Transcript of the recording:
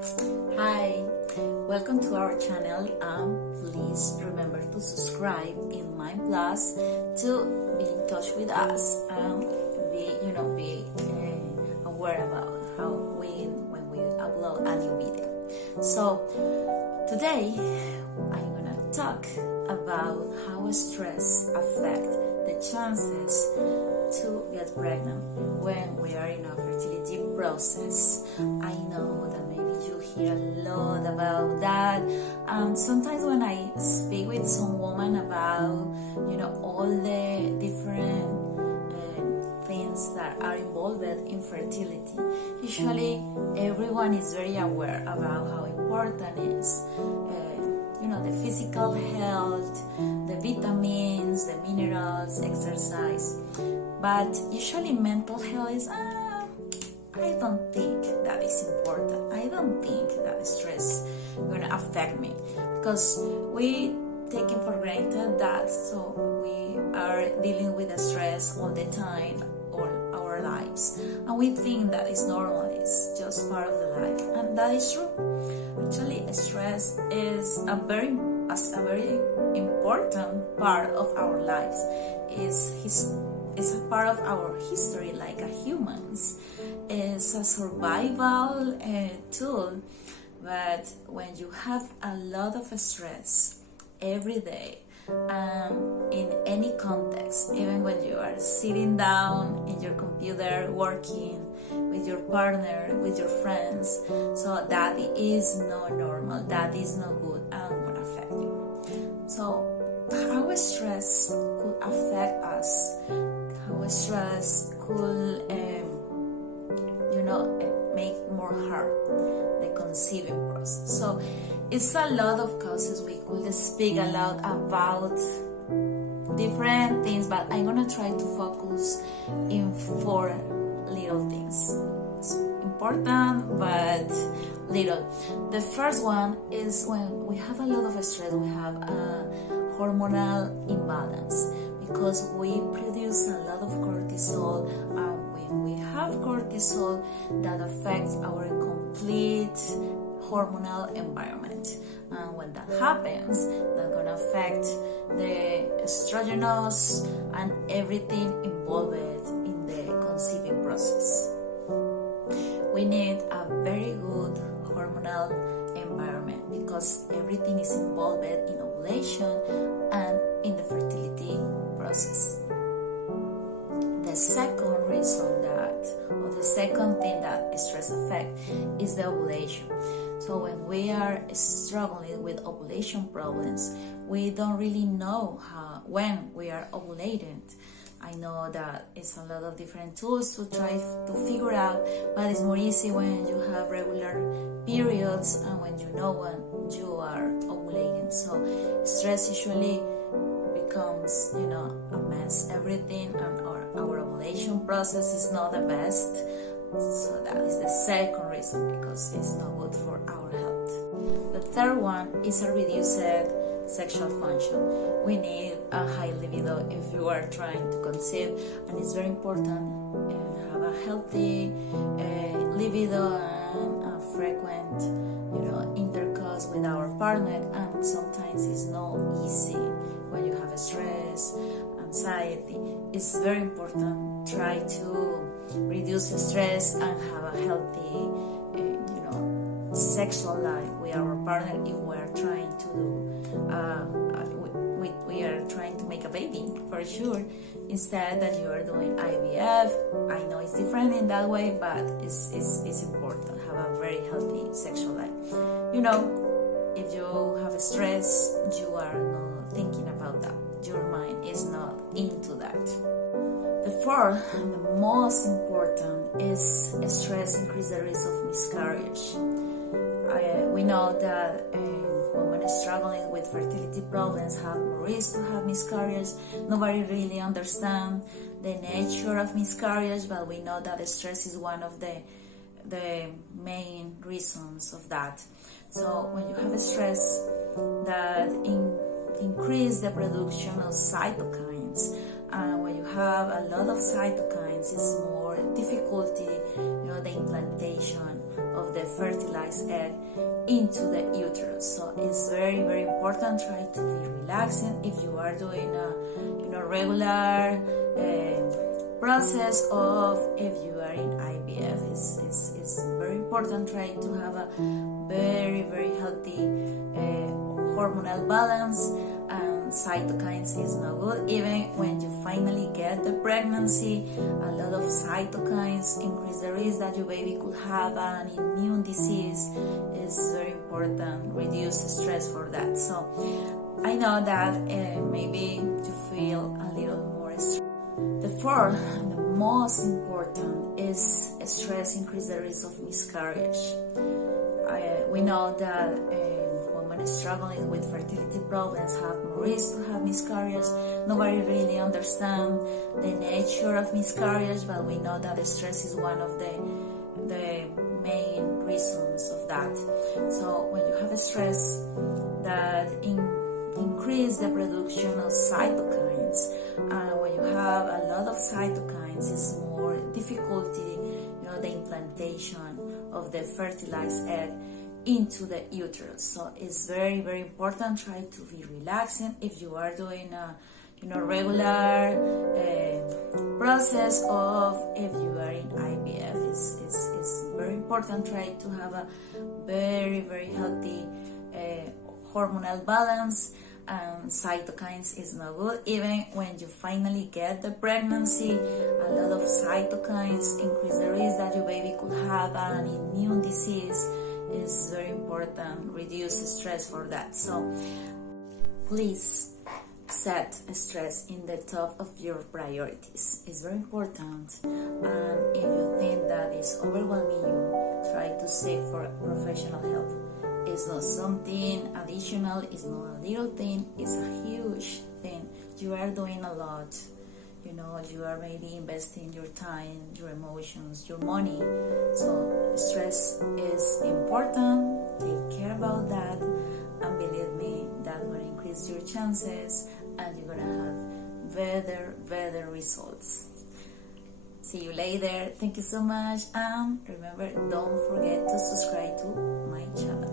Hi, welcome to our channel. Please remember to subscribe in Mind Plus to be in touch with us and be aware about how when we upload a new video. So today I'm gonna talk about how stress affects the chances to get pregnant when we are in a fertility process. I know that maybe you hear a lot about that, and sometimes when I speak with some woman about all the different things that are involved in fertility, usually everyone is very aware about how important it is the physical health, the vitamins, the minerals, exercise. But usually mental health is, I don't think that is important. I don't think that stress is going to affect me, because we take it for granted that, so we are dealing with the stress all the time, all our lives. And we think that is normal, it's just part of the life. And that is true. Actually, stress is a very important part of our lives. It's a part of our history, like a humans. It's a survival tool. But when you have a lot of stress every day, in any context, even when you are sitting down in your computer working with your partner, with your friends, so that is not normal, that is not good and will affect you. So how stress could affect us, how stress could make more hard the conceiving process. So it's a lot of causes. We could speak a lot about different things, but I'm gonna try to focus in 4 little things. It's important but little. The first one is when we have a lot of stress, we have a hormonal imbalance, because we produce a lot of cortisol, and when we have cortisol, that affects our complete hormonal environment. And when that happens, that's gonna affect the estrogenous and everything involved in the conceiving process. We need a very good hormonal environment, because everything is involved in ovulation and in the fertility process. The second reason or the second thing that stress affects is the ovulation. So when we are struggling with ovulation problems, we don't really know when we are ovulating. I know that it's a lot of different tools to try to figure out, but it's more easy when you have regular periods and when you know when you are ovulating. So stress usually becomes a mess. Everything and our ovulation process is not the best. So that is the second reason, because it's not good for our health. The third one is a reduced sexual function. We need a high libido if you are trying to conceive, and it's very important to have a healthy libido and a frequent intercourse with our partner. And sometimes it's not easy when you have stress, anxiety. It's very important. Try to reduce the stress and have a healthy sexual life with our partner if we are trying to we are trying to make a baby, for sure, instead that you are doing IVF. I know it's different in that way, but it's important to have a very healthy sexual life. If you have stress, you are not thinking about that. Your mind is not into that. The fourth and the most important is stress increases the risk of miscarriage. We know that women struggling with fertility problems have more risk to have miscarriage. Nobody really understands the nature of miscarriage, but we know that stress is one of the main reasons of that. So when you have stress, that increase the production of cytokines, and when you have a lot of cytokines, it's more difficulty, the implantation of the fertilized egg into the uterus. So it's very, very important. Try to be relaxing if you are doing a regular process, of if you are in IVF. It's very important. Try to have a very, very healthy hormonal balance, and cytokines is no good. Even when you finally get the pregnancy, a lot of cytokines increase the risk that your baby could have an immune disease. Is very important. Reduce stress for that. So I know that maybe you feel a little more stressed. The fourth, and the most important, is stress increase the risk of miscarriage. We know that women struggling with fertility problems have more risk to have miscarriage. Nobody really understands the nature of miscarriage, but we know that the stress is one of the main reasons of that. So when you have a stress, that increase the production of cytokines, and when you have a lot of cytokines, it's more difficulty, the implantation of the fertilized egg into the uterus. So it's very, very important. Try to be relaxing if you are doing a regular process, of if you are in IVF. It's very important. Try to have a very, very healthy hormonal balance, and cytokines is no good. Even when you finally get the pregnancy, a lot of cytokines increase the risk that your baby could have an immune disease. Is very important. Reduce stress for that. So please set stress in the top of your priorities. It's very important. And if you think that is overwhelming you, try to seek for professional help. It's not something additional, it's not a little thing, it's a huge thing. You are doing a lot. You are maybe investing your time, your emotions, your money. So stress is important. Take care about that, and believe me, that will increase your chances, and you're gonna have better results. See you later. Thank you so much, and remember, don't forget to subscribe to my channel.